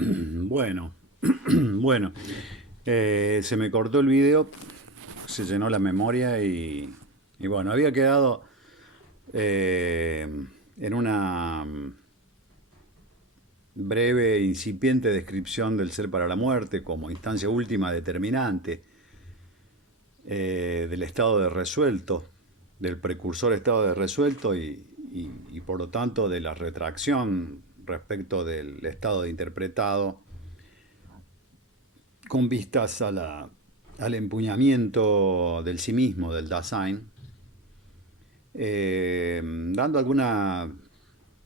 Bueno, bueno, se me cortó el video, se llenó la memoria y bueno, había quedado eh, en una breve, incipiente descripción del ser para la muerte como instancia última determinante del estado de resuelto, del precursor estado de resuelto y por lo tanto de la retracción respecto del estado de interpretado con vistas al empuñamiento del sí mismo, del Dasein, dando alguna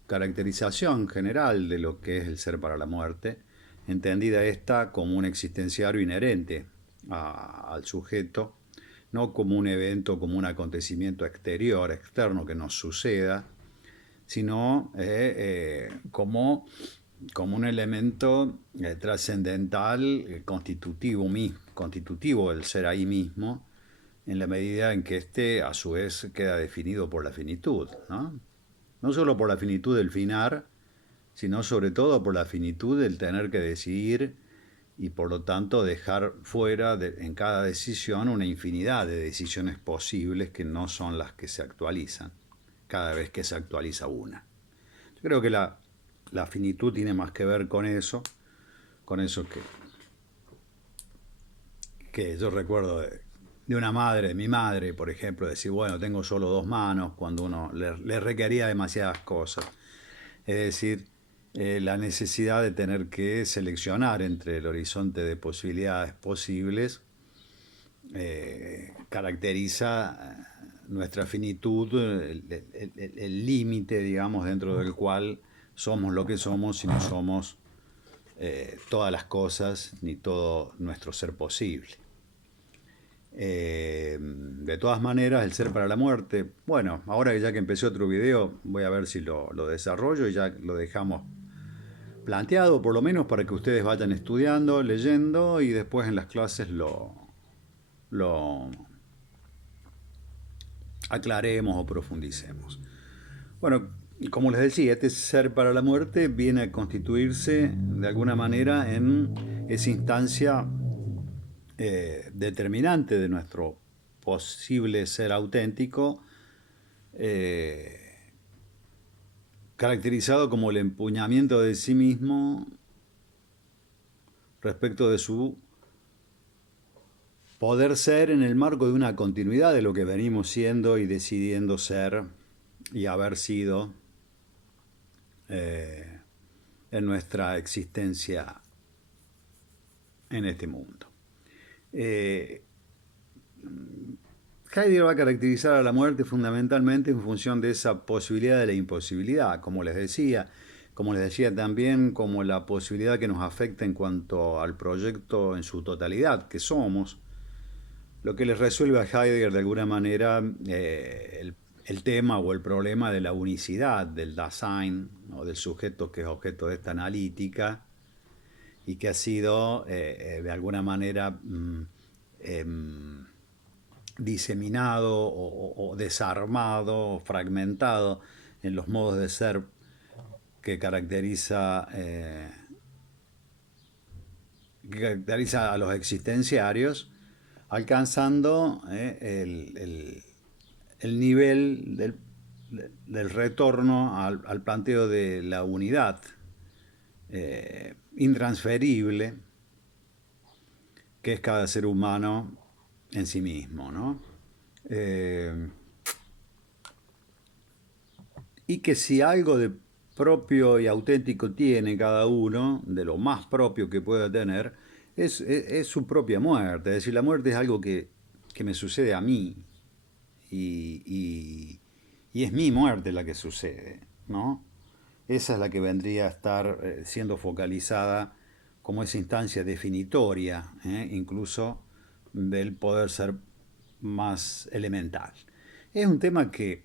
caracterización general de lo que es el ser para la muerte, entendida esta como un existenciario inherente al sujeto, no como un evento, como un acontecimiento exterior, externo que nos suceda, sino como un elemento trascendental, constitutivo del ser ahí mismo, en la medida en que éste a su vez queda definido por la finitud, ¿no? No solo por la finitud del finar, sino sobre todo por la finitud del tener que decidir y por lo tanto dejar fuera en cada decisión una infinidad de decisiones posibles que no son las que se actualizan cada vez que se actualiza una. Yo creo que la finitud tiene más que ver con eso que yo recuerdo de una madre, de mi madre, por ejemplo, decir, bueno, tengo solo dos manos cuando uno le requería demasiadas cosas. Es decir, la necesidad de tener que seleccionar entre el horizonte de posibilidades posibles caracteriza nuestra finitud, el límite, digamos, dentro del cual somos lo que somos y no somos todas las cosas ni todo nuestro ser posible. De todas maneras, el ser para la muerte, bueno, ahora ya que empecé otro video, voy a ver si lo desarrollo y ya lo dejamos planteado, por lo menos para que ustedes vayan estudiando, leyendo y después en las clases lo aclaremos o profundicemos. Bueno, como les decía, este ser para la muerte viene a constituirse de alguna manera en esa instancia determinante de nuestro posible ser auténtico, eh, caracterizado como el empuñamiento de sí mismo respecto de su poder ser en el marco de una continuidad de lo que venimos siendo y decidiendo ser y haber sido eh, en nuestra existencia en este mundo. Eh, Heidegger va a caracterizar a la muerte fundamentalmente en función de esa posibilidad de la imposibilidad, como les decía también como la posibilidad que nos afecta en cuanto al proyecto en su totalidad, que somos, lo que les resuelve a Heidegger de alguna manera el tema o el problema de la unicidad del Dasein, o del sujeto que es objeto de esta analítica y que ha sido de alguna manera diseminado o desarmado, o fragmentado en los modos de ser que caracteriza a los existenciarios, alcanzando el nivel del retorno al planteo de la unidad intransferible que es cada ser humano en sí mismo, ¿no? Eh, y que si algo de propio y auténtico tiene cada uno, de lo más propio que pueda tener, es su propia muerte. Es decir, la muerte es algo que me sucede a mí y, y es mi muerte la que sucede, ¿no? Esa es la que vendría a estar siendo focalizada como esa instancia definitoria, incluso del poder ser más elemental. Es un tema que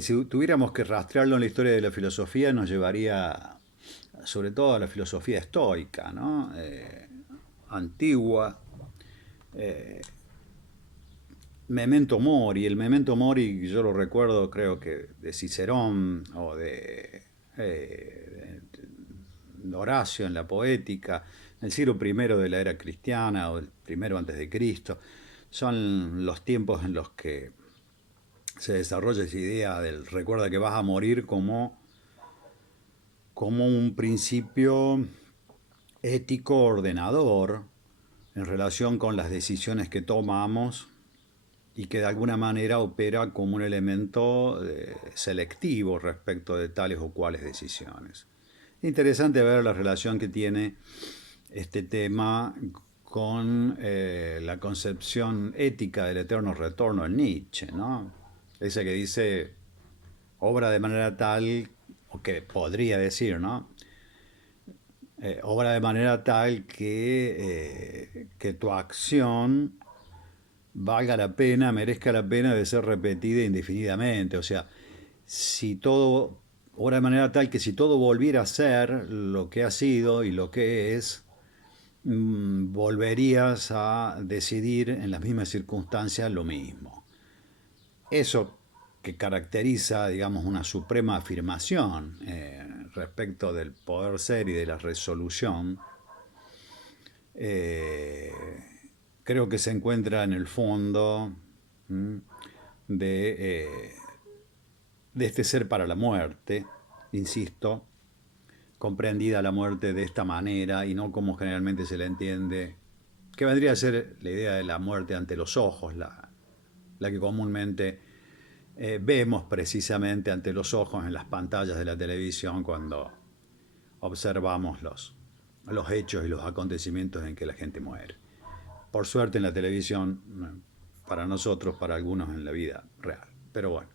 si tuviéramos que rastrearlo en la historia de la filosofía nos llevaría sobre todo a la filosofía estoica, ¿no? Antigua, eh, Memento Mori. El Memento Mori yo lo recuerdo creo que de Cicerón o Horacio en la Poética, en el siglo primero de la era cristiana o el primero antes de Cristo. Son los tiempos en los que se desarrolla esa idea del recuerda que vas a morir como un principio ético ordenador en relación con las decisiones que tomamos y que de alguna manera opera como un elemento selectivo respecto de tales o cuales decisiones. Interesante ver la relación que tiene este tema con la concepción ética del eterno retorno en Nietzsche, ¿no? Ese que dice, obra de manera tal, o que podría decir, ¿no? Obra de manera tal que tu acción valga la pena, merezca la pena de ser repetida indefinidamente. O sea, si todo, obra de manera tal que si todo volviera a ser lo que ha sido y lo que es, volverías a decidir en las mismas circunstancias lo mismo. Eso que caracteriza, digamos, una suprema afirmación respecto del poder ser y de la resolución, eh, creo que se encuentra en el fondo de, eh, de este ser para la muerte, insisto, comprendida la muerte de esta manera y no como generalmente se la entiende, que vendría a ser la idea de la muerte ante los ojos, la que comúnmente vemos precisamente ante los ojos en las pantallas de la televisión cuando observamos los hechos y los acontecimientos en que la gente muere. Por suerte en la televisión, para nosotros, para algunos en la vida real. Pero bueno,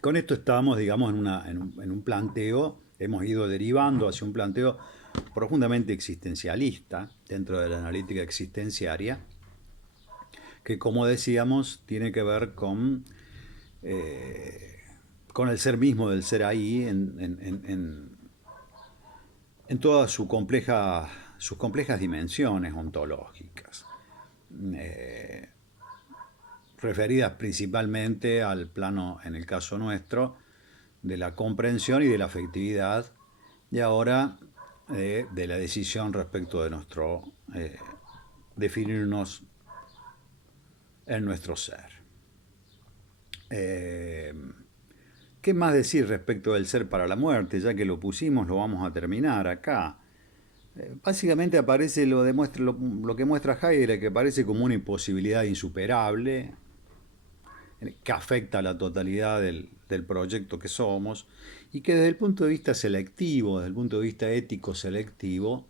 con esto estamos, digamos, en un planteo, hemos ido derivando hacia un planteo profundamente existencialista dentro de la analítica existenciaria, que como decíamos tiene que ver con el ser mismo del ser ahí en todas sus complejas dimensiones ontológicas, eh, referidas principalmente al plano, en el caso nuestro, de la comprensión y de la afectividad, y ahora de la decisión respecto de nuestro definirnos en nuestro ser. ¿Qué más decir respecto del ser para la muerte? Ya que lo pusimos, lo vamos a terminar acá. Básicamente aparece, lo que muestra Heidegger, que parece como una imposibilidad insuperable, que afecta a la totalidad del proyecto que somos, y que desde el punto de vista selectivo, desde el punto de vista ético selectivo,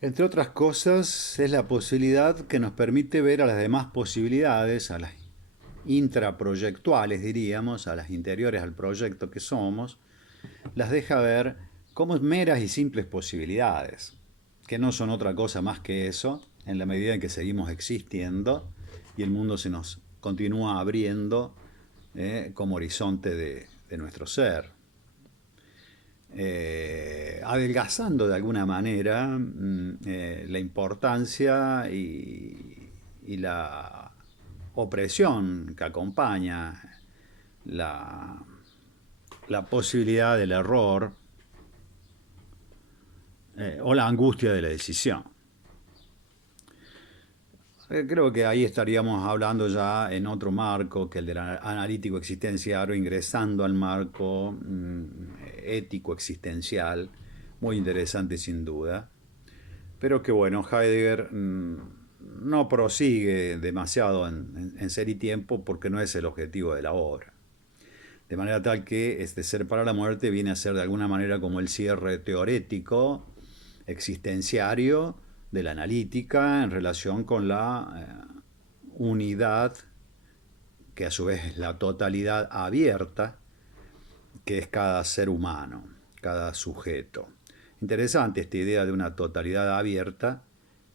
entre otras cosas, es la posibilidad que nos permite ver a las demás posibilidades, a las intraproyectuales diríamos, a las interiores al proyecto que somos, las deja ver como meras y simples posibilidades, que no son otra cosa más que eso, en la medida en que seguimos existiendo y el mundo se nos continúa abriendo como horizonte de nuestro ser. Adelgazando de alguna manera la importancia y la opresión que acompaña la posibilidad del error o la angustia de la decisión. Creo que ahí estaríamos hablando ya en otro marco que el del analítico existenciario, ingresando al marco ético existencial, muy interesante sin duda, pero que bueno, Heidegger no prosigue demasiado en Ser y Tiempo porque no es el objetivo de la obra. De manera tal que este ser para la muerte viene a ser de alguna manera como el cierre teorético, existenciario, de la analítica en relación con la unidad, que a su vez es la totalidad abierta, que es cada ser humano, cada sujeto. Interesante esta idea de una totalidad abierta,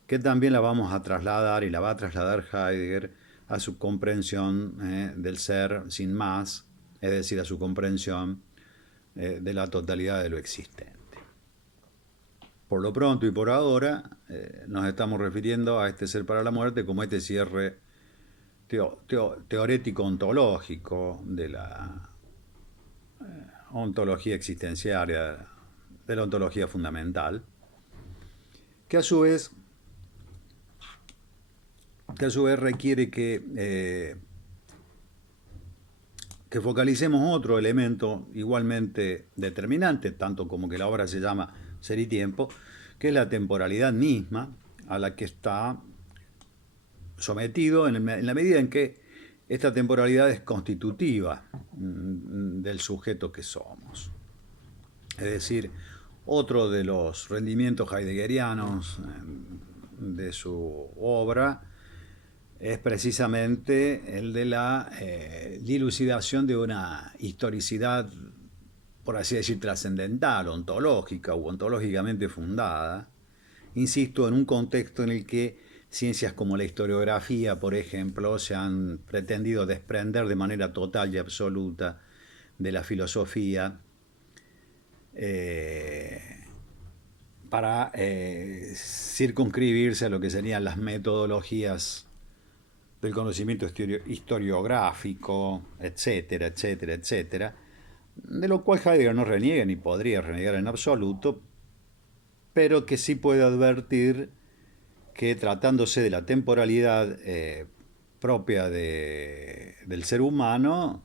que también la vamos a trasladar y la va a trasladar Heidegger a su comprensión del ser sin más, es decir, a su comprensión de la totalidad de lo existente. Por lo pronto y por ahora nos estamos refiriendo a este ser para la muerte como este cierre teorético ontológico ontología existenciaria, de la ontología fundamental, que a su vez, requiere que focalicemos otro elemento igualmente determinante, tanto como que la obra se llama Ser y Tiempo, que es la temporalidad misma, a la que está sometido en la medida en que esta temporalidad es constitutiva del sujeto que somos. Es decir, otro de los rendimientos heideggerianos de su obra es precisamente el de la dilucidación de una historicidad, por así decir, trascendental, ontológica u ontológicamente fundada, insisto, en un contexto en el que ciencias como la historiografía, por ejemplo, se han pretendido desprender de manera total y absoluta de la filosofía para circunscribirse a lo que serían las metodologías del conocimiento historiográfico, etcétera, etcétera, etcétera, de lo cual Heidegger no reniega ni podría renegar en absoluto, pero que sí puede advertir que tratándose de la temporalidad propia del ser humano,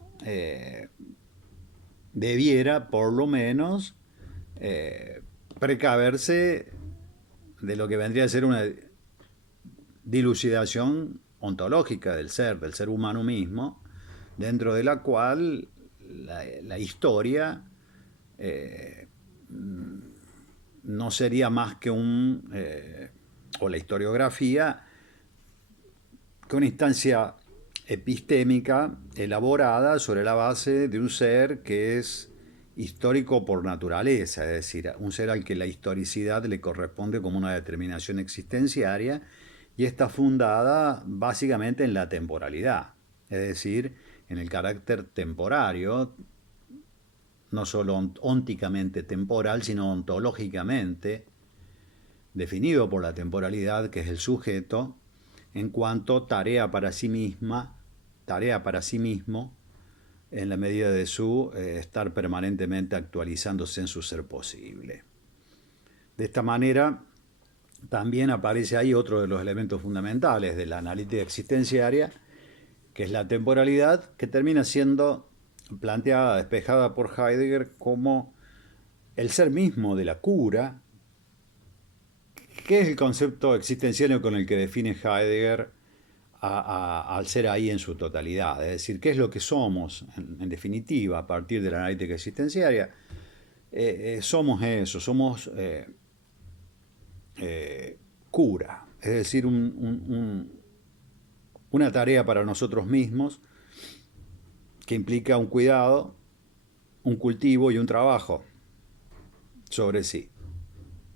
debiera por lo menos precaverse de lo que vendría a ser una dilucidación ontológica del ser humano mismo, dentro de la cual la historia no sería más que o la historiografía, que una instancia epistémica elaborada sobre la base de un ser que es histórico por naturaleza, es decir, un ser al que la historicidad le corresponde como una determinación existenciaria, y está fundada básicamente en la temporalidad, es decir, en el carácter temporario, no solo ónticamente temporal, sino ontológicamente definido por la temporalidad, que es el sujeto, en cuanto tarea para sí misma, tarea para sí mismo, en la medida de su estar permanentemente actualizándose en su ser posible. De esta manera, también aparece ahí otro de los elementos fundamentales de la analítica existenciaria, que es la temporalidad, que termina siendo planteada, despejada por Heidegger como el ser mismo de la cura, que es el concepto existencial con el que define Heidegger al ser ahí en su totalidad. Es decir, ¿qué es lo que somos? En definitiva, a partir de la analítica existenciaria, somos eso, somos cura, es decir, una tarea para nosotros mismos que implica un cuidado, un cultivo y un trabajo sobre sí,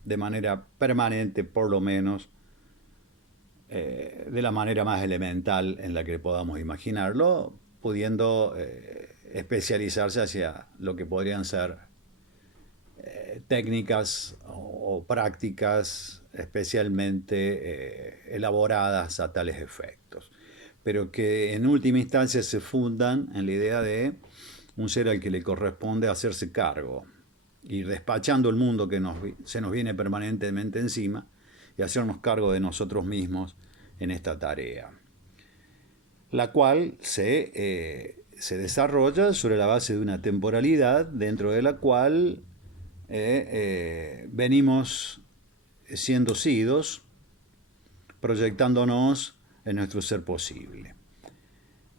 de manera permanente, por lo menos, de la manera más elemental en la que podamos imaginarlo, pudiendo especializarse hacia lo que podrían ser técnicas o prácticas especialmente elaboradas a tales efectos, pero que en última instancia se fundan en la idea de un ser al que le corresponde hacerse cargo, ir despachando el mundo que se nos viene permanentemente encima y hacernos cargo de nosotros mismos en esta tarea, la cual se desarrolla sobre la base de una temporalidad dentro de la cual venimos siendo sidos, proyectándonos en nuestro ser posible.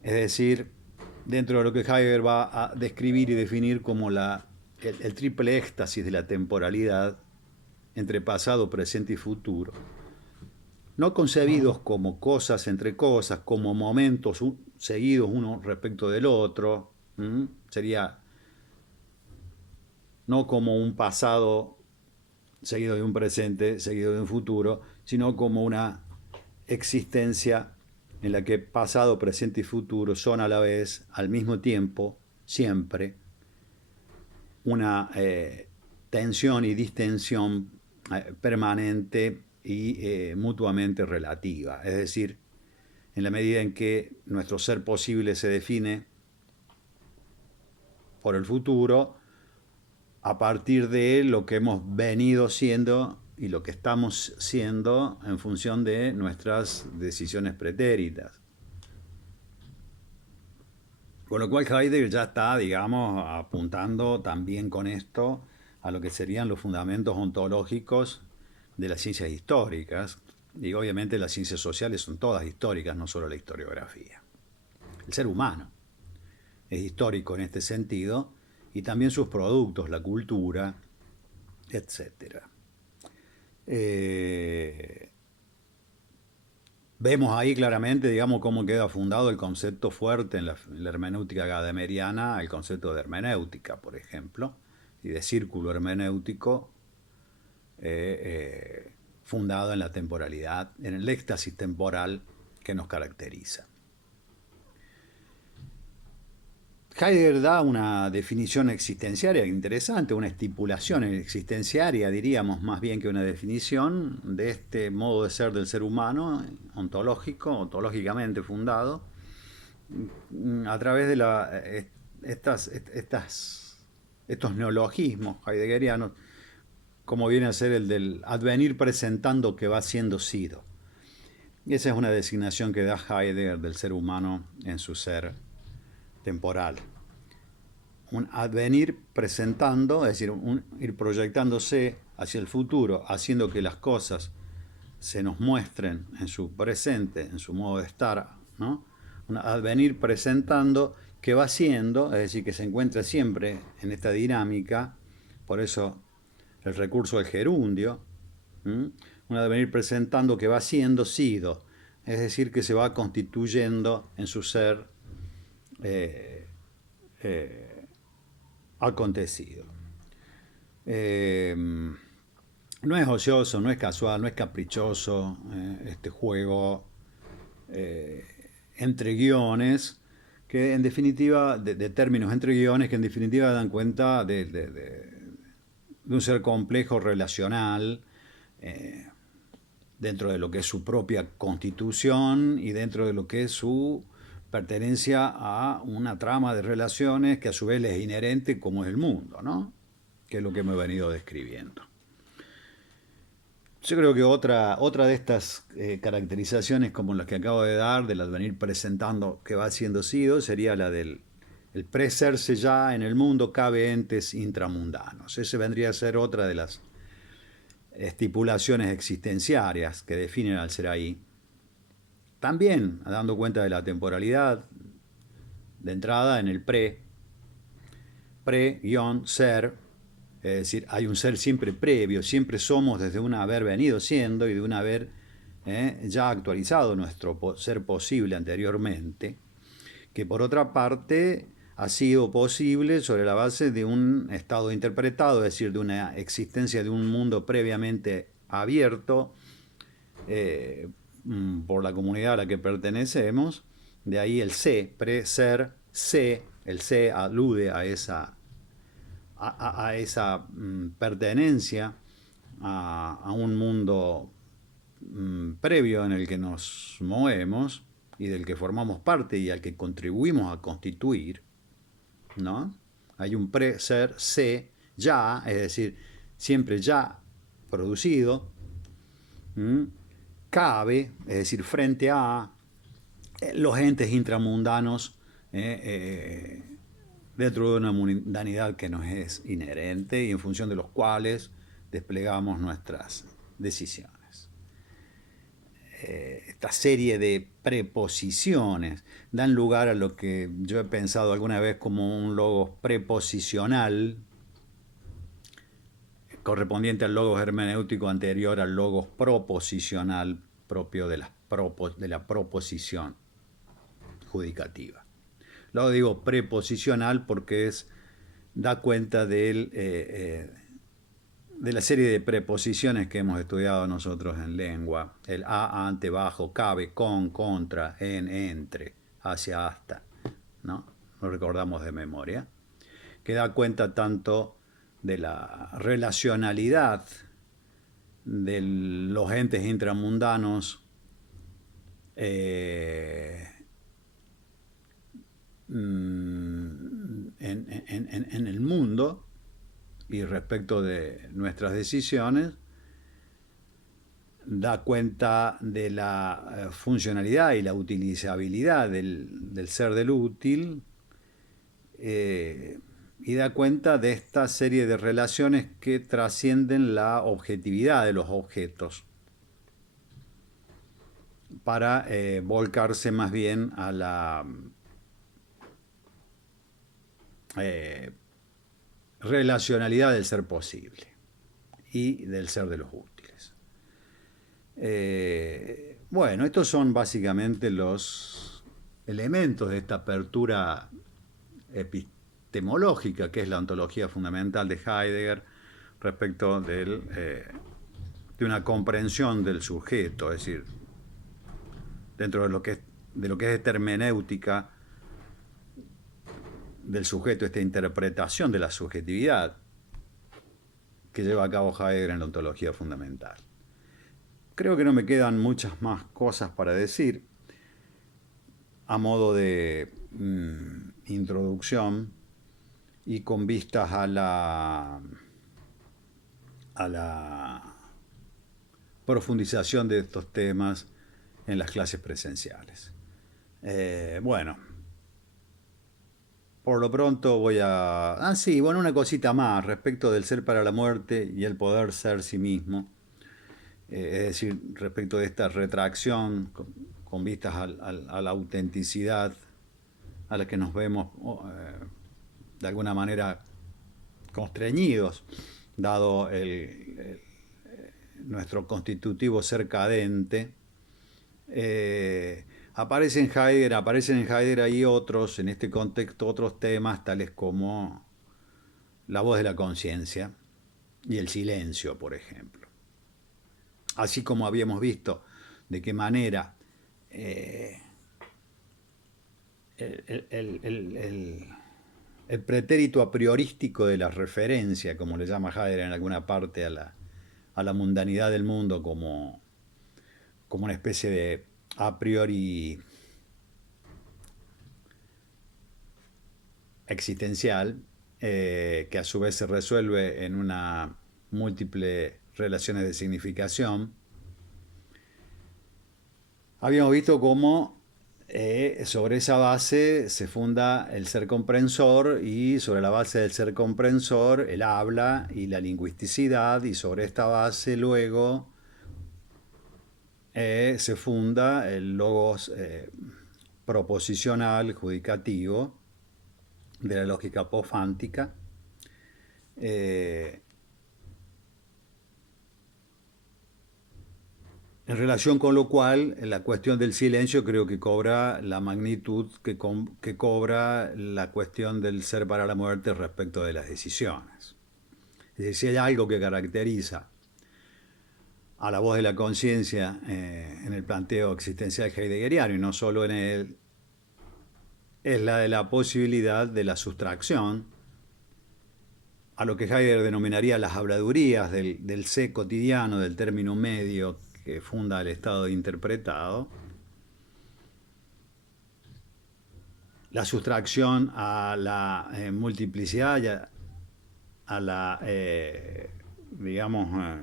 Es decir, dentro de lo que Heidegger va a describir y definir como el triple éxtasis de la temporalidad entre pasado, presente y futuro, no concebidos como cosas entre cosas, como momentos seguidos uno respecto del otro, sería no como un pasado seguido de un presente, seguido de un futuro, sino como una existencia en la que pasado, presente y futuro son a la vez, al mismo tiempo, siempre, una tensión y distensión permanente y mutuamente relativa. Es decir, en la medida en que nuestro ser posible se define por el futuro, a partir de lo que hemos venido siendo y lo que estamos siendo en función de nuestras decisiones pretéritas. Con lo cual Heidegger ya está, digamos, apuntando también con esto a lo que serían los fundamentos ontológicos de las ciencias históricas. Y obviamente las ciencias sociales son todas históricas, no solo la historiografía. El ser humano es histórico en este sentido y también sus productos, la cultura, etcétera. Vemos ahí claramente, digamos, cómo queda fundado el concepto fuerte en la hermenéutica gadameriana, el concepto de hermenéutica, por ejemplo, y de círculo hermenéutico, fundado en la temporalidad, en el éxtasis temporal que nos caracteriza. Heidegger da una definición existenciaria interesante, una estipulación existenciaria, diríamos, más bien que una definición de este modo de ser del ser humano, ontológicamente fundado, a través de estos neologismos heideggerianos, como viene a ser el del advenir presentando que va siendo sido. Y esa es una designación que da Heidegger del ser humano en su ser temporal. Un advenir presentando, es decir, ir proyectándose hacia el futuro, haciendo que las cosas se nos muestren en su presente, en su modo de estar, ¿no? Un advenir presentando que va siendo, es decir, que se encuentra siempre en esta dinámica, por eso el recurso del gerundio, un advenir presentando que va siendo sido, es decir, que se va constituyendo en su ser acontecido. No es ocioso, no es casual, no es caprichoso este juego entre guiones, que en definitiva, de términos entre guiones, que en definitiva dan cuenta de un ser complejo relacional, dentro de lo que es su propia constitución y dentro de lo que es su pertenencia a una trama de relaciones que a su vez les es inherente como es el mundo, ¿no? Que es lo que hemos venido describiendo. Yo creo que otra de estas caracterizaciones como las que acabo de dar, del advenir presentando que va siendo sido, sería la del el preserse ya en el mundo cabe entes intramundanos. Ese vendría a ser otra de las estipulaciones existenciarias que definen al ser ahí. También dando cuenta de la temporalidad, de entrada en el pre-ser, es decir, hay un ser siempre previo, siempre somos desde un haber venido siendo y de un haber ya actualizado nuestro ser posible anteriormente, que por otra parte ha sido posible sobre la base de un estado interpretado, es decir, de una existencia de un mundo previamente abierto por la comunidad a la que pertenecemos. De ahí el sé, pre-ser, sé, el sé alude a esa pertenencia a un mundo previo en el que nos movemos y del que formamos parte y al que contribuimos a constituir, ¿no? Hay un pre-ser, sé, ya, es decir, siempre ya producido, cabe, es decir, frente a los entes intramundanos dentro de una mundanidad que nos es inherente y en función de los cuales desplegamos nuestras decisiones. Esta serie de preposiciones dan lugar a lo que yo he pensado alguna vez como un logos preposicional, correspondiente al logos hermenéutico anterior al logos proposicional propio de la proposición judicativa. Luego digo preposicional porque da cuenta de la serie de preposiciones que hemos estudiado nosotros en lengua. El a, ante, bajo, cabe, con, contra, en, entre, hacia, hasta. ¿No? Lo recordamos de memoria. Que da cuenta tanto de la relacionalidad de los entes intramundanos en el mundo, y respecto de nuestras decisiones, da cuenta de la funcionalidad y la utilizabilidad del ser del útil, y da cuenta de esta serie de relaciones que trascienden la objetividad de los objetos para volcarse más bien a la relacionalidad del ser posible y del ser de los útiles. Bueno, estos son básicamente los elementos de esta apertura epistemológica que es la ontología fundamental de Heidegger respecto de una comprensión del sujeto, es decir, dentro de lo que es hermenéutica del sujeto, esta interpretación de la subjetividad que lleva a cabo Heidegger en la ontología fundamental. Creo que no me quedan muchas más cosas para decir. A modo de introducción y con vistas a la profundización de estos temas en las clases presenciales. Bueno, por lo pronto voy a... una cosita más respecto del ser para la muerte y el poder ser sí mismo. Es decir, respecto de esta retracción con vistas a la autenticidad a la que nos vemos de alguna manera constreñidos, dado nuestro constitutivo ser cadente. Aparecen en Heidegger ahí otros, en este contexto, otros temas tales como la voz de la conciencia y el silencio, por ejemplo. Así como habíamos visto de qué manera el pretérito a priorístico de la referencia, como le llama Heidegger en alguna parte a la mundanidad del mundo como una especie de a priori existencial, que a su vez se resuelve en una múltiple relaciones de significación. Habíamos visto cómo sobre esa base se funda el ser comprensor, y sobre la base del ser comprensor el habla y la lingüisticidad, y sobre esta base luego se funda el logos proposicional judicativo de la lógica apofántica. En relación con lo cual, la cuestión del silencio creo que cobra la magnitud que cobra la cuestión del ser para la muerte respecto de las decisiones. Es decir, si hay algo que caracteriza a la voz de la conciencia en el planteo existencial heideggeriano, y no solo en él, es la de la posibilidad de la sustracción a lo que Heidegger denominaría las habladurías del sé cotidiano, del término medio que funda el estado de interpretado, la sustracción a la multiplicidad, a la, digamos,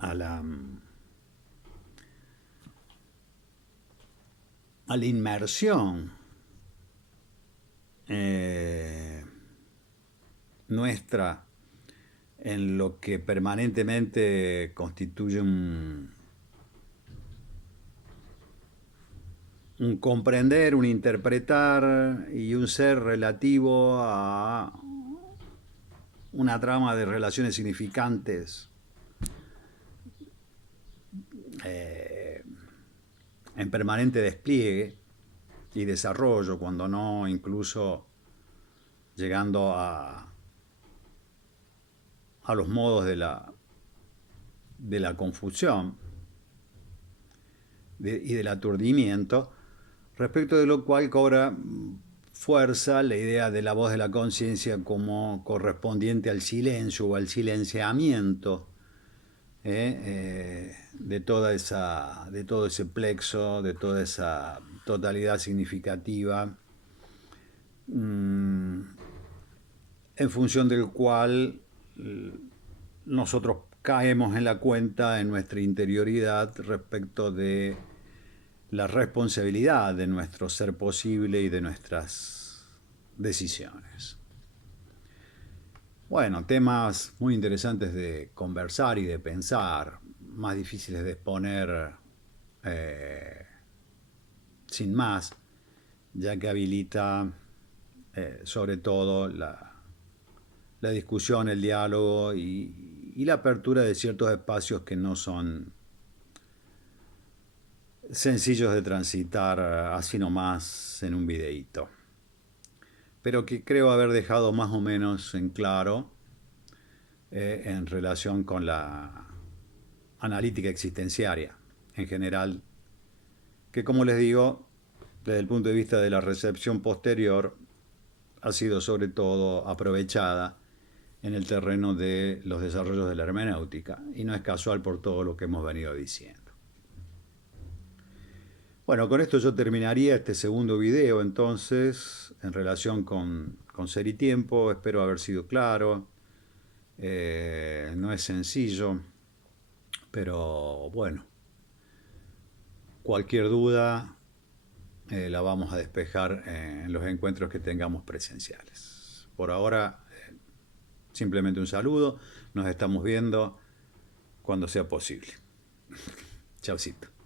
a la inmersión nuestra en lo que permanentemente constituye un comprender, un interpretar y un ser relativo a una trama de relaciones significantes en permanente despliegue y desarrollo, cuando no incluso llegando a los modos de la confusión y del aturdimiento, respecto de lo cual cobra fuerza la idea de la voz de la conciencia como correspondiente al silencio o al silenciamiento de todo ese plexo, de toda esa totalidad significativa en función del cual nosotros caemos en la cuenta en nuestra interioridad respecto de la responsabilidad de nuestro ser posible y de nuestras decisiones. Bueno, temas muy interesantes de conversar y de pensar, más difíciles de exponer sin más, ya que habilita sobre todo la discusión, el diálogo y la apertura de ciertos espacios que no son sencillos de transitar así nomás en un videíto, pero que creo haber dejado más o menos en claro en relación con la analítica existenciaria en general, que como les digo, desde el punto de vista de la recepción posterior, ha sido sobre todo aprovechada en el terreno de los desarrollos de la hermenéutica, y no es casual por todo lo que hemos venido diciendo. Bueno, con esto yo terminaría este segundo video entonces en relación con Ser y Tiempo. Espero haber sido claro. No es sencillo, pero bueno, cualquier duda la vamos a despejar en los encuentros que tengamos presenciales. Por ahora, simplemente un saludo. Nos estamos viendo cuando sea posible. Chaucito.